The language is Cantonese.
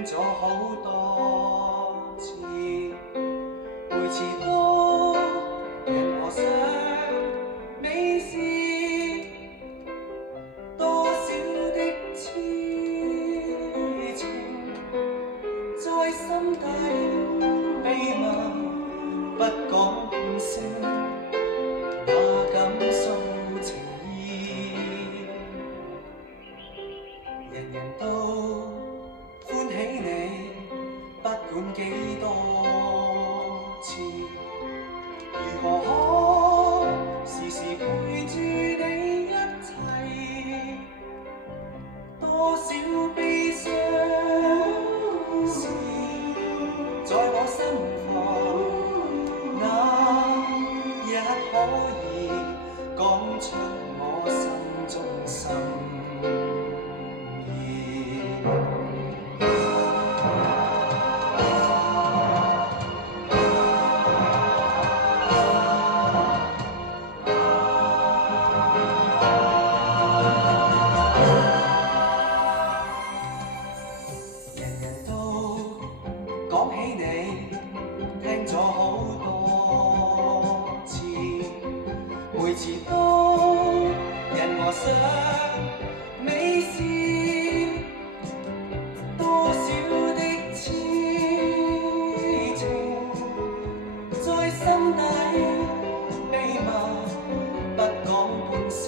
聽咗好多次，每次都讓我想美事，多少的痴情在心底秘密不講半聲，那感訴情意，人人都歡喜你，不管幾多次，如何可時時陪住你一齊？多少悲傷事在我身旁，那一刻可以講出我心中心意。人人都講起你，聽咗好多次，每次都引我想美事，多少的痴情在心底秘密不講半聲，